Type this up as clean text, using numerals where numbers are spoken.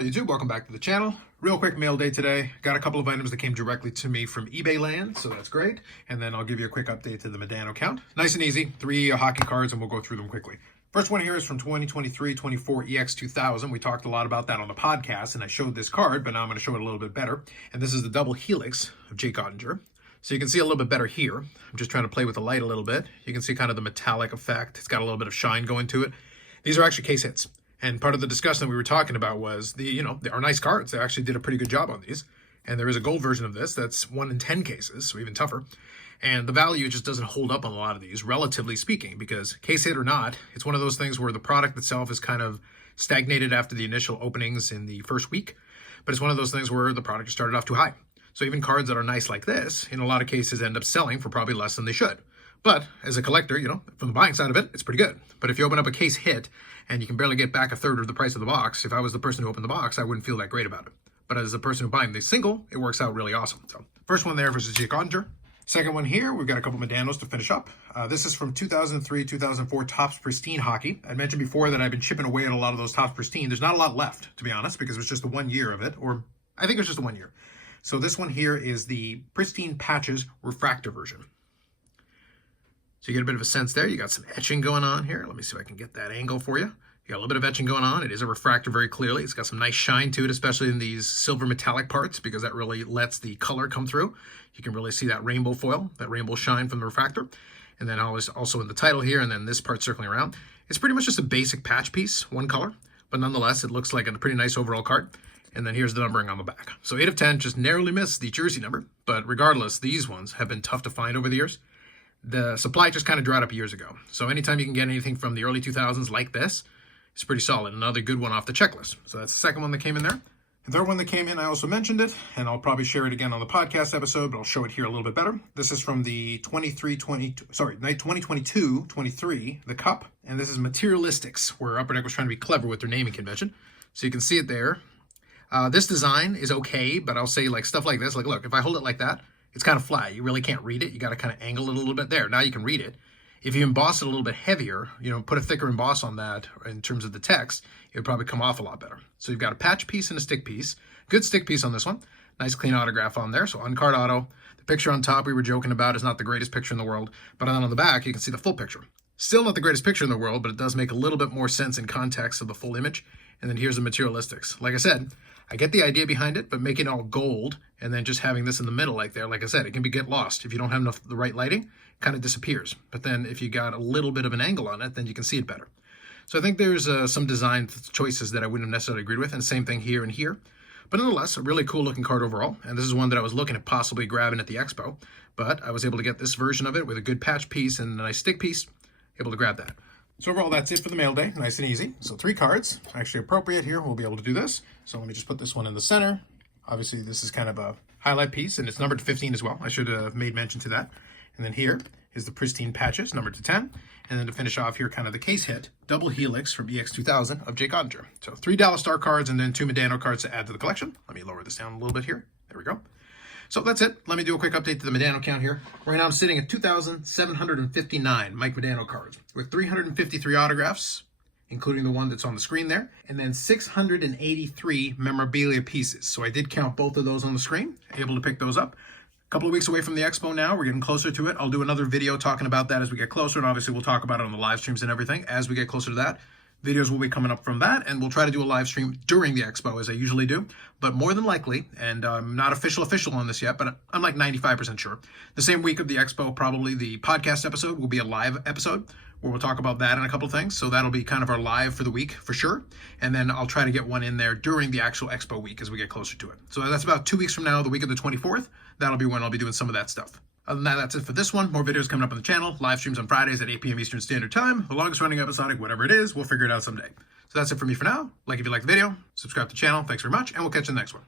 Hello YouTube, welcome back to the channel. Real quick mail day today. Got a couple of items that came directly to me from eBay land, so that's great. And then I'll give you a quick update to the Modano account. Nice and easy, 3 hockey cards and we'll go through them quickly. First one here is from 2023-24 EX2000. We talked a lot about that on the podcast and I showed this card, but now I'm going to show it a little bit better. And this is the double helix of Jake Ottinger. So you can see a little bit better here. I'm just trying to play with the light a little bit. You can see kind of the metallic effect. It's got a little bit of shine going to it. These are actually case hits. And part of the discussion that we were talking about was they are nice cards. They actually did a pretty good job on these. And there is a gold version of this that's 1 in 10 cases, so even tougher. And the value just doesn't hold up on a lot of these, relatively speaking, because case hit or not, it's one of those things where the product itself is kind of stagnated after the initial openings in the first week. But it's one of those things where the product started off too high. So even cards that are nice like this, in a lot of cases, end up selling for probably less than they should. But as a collector, from the buying side of it, it's pretty good. But if you open up a case hit and you can barely get back a third of the price of the box, if I was the person who opened the box, I wouldn't feel that great about it. But as a person who's buying the single, it works out really awesome. So first one there versus Jake Ottinger. Second one here, we've got a couple Modanos to finish up. This is from 2003-2004 Topps Pristine Hockey. I mentioned before that I've been chipping away at a lot of those Topps Pristine. There's not a lot left, to be honest, because it was just the 1 year of it, or I think it was just the 1 year. So this one here is the Pristine Patches Refractor version. So you get a bit of a sense there. You got some etching going on here. Let me see if I can get that angle for you. You got a little bit of etching going on. It is a refractor very clearly. It's got some nice shine to it, especially in these silver metallic parts, because that really lets the color come through. You can really see that rainbow foil, that rainbow shine from the refractor. And then also in the title here, and then this part circling around. It's pretty much just a basic patch piece, one color, but nonetheless, it looks like a pretty nice overall card. And then here's the numbering on the back. So 8 of 10 just narrowly missed the jersey number, but regardless, these ones have been tough to find over the years. The supply just kind of dried up years ago. So anytime you can get anything from the early 2000s like this, it's pretty solid. Another good one off the checklist. So that's the second one that came in there. The third one that came in, I also mentioned it, and I'll probably share it again on the podcast episode, but I'll show it here a little bit better. This is from the 2022-23, the Cup, and this is Materialistics, where Upper Deck was trying to be clever with their naming convention. So you can see it there. This design is okay, but I'll say like stuff like this, like look, if I hold it like that, it's kind of flat. You really can't read it. You got to kind of angle it a little bit there. Now you can read it. If you emboss it a little bit heavier, put a thicker emboss on that in terms of the text, it would probably come off a lot better. So you've got a patch piece and a stick piece. Good stick piece on this one. Nice clean autograph on there. So on card auto. The picture on top we were joking about is not the greatest picture in the world, but then on the back you can see the full picture. Still not the greatest picture in the world, but it does make a little bit more sense in context of the full image. And then here's the Materialistics. Like I said, I get the idea behind it, but making it all gold and then just having this in the middle like there, like I said, it can get lost. If you don't have the right lighting, it kind of disappears. But then if you got a little bit of an angle on it, then you can see it better. So I think there's some design choices that I wouldn't have necessarily agreed with, and same thing here and here. But nonetheless, a really cool looking card overall. And this is one that I was looking at possibly grabbing at the expo, but I was able to get this version of it with a good patch piece and a nice stick piece, able to grab that. So overall, that's it for the mail day. Nice and easy. So 3 cards, actually appropriate here. We'll be able to do this. So let me just put this one in the center. Obviously, this is kind of a highlight piece, and it's numbered to 15 as well. I should have made mention to that. And then here is the Pristine Patches, numbered to 10. And then to finish off here, kind of the case hit, double helix from EX2000 of Jake Ottinger. So 3 Dallas Star cards and then 2 Modano cards to add to the collection. Let me lower this down a little bit here. There we go. So that's it. Let me do a quick update to the Modano count here. Right now I'm sitting at 2,759 Mike Modano cards with 353 autographs, including the one that's on the screen there, and then 683 memorabilia pieces. So I did count both of those on the screen, able to pick those up. A couple of weeks away from the expo now. We're getting closer to it. I'll do another video talking about that as we get closer, and obviously we'll talk about it on the live streams and everything as we get closer to that. Videos will be coming up from that, and we'll try to do a live stream during the expo as I usually do. But more than likely, and I'm not official on this yet, but I'm like 95% sure. The same week of the expo, probably the podcast episode will be a live episode where we'll talk about that and a couple of things. So that'll be kind of our live for the week for sure. And then I'll try to get one in there during the actual expo week as we get closer to it. So that's about 2 weeks from now, the week of the 24th. That'll be when I'll be doing some of that stuff. Other than that, that's it for this one. More videos coming up on the channel. Live streams on Fridays at 8 p.m. Eastern Standard Time. The longest running episodic, whatever it is, we'll figure it out someday. So that's it for me for now. Like if you like the video, subscribe to the channel. Thanks very much, and we'll catch you in the next one.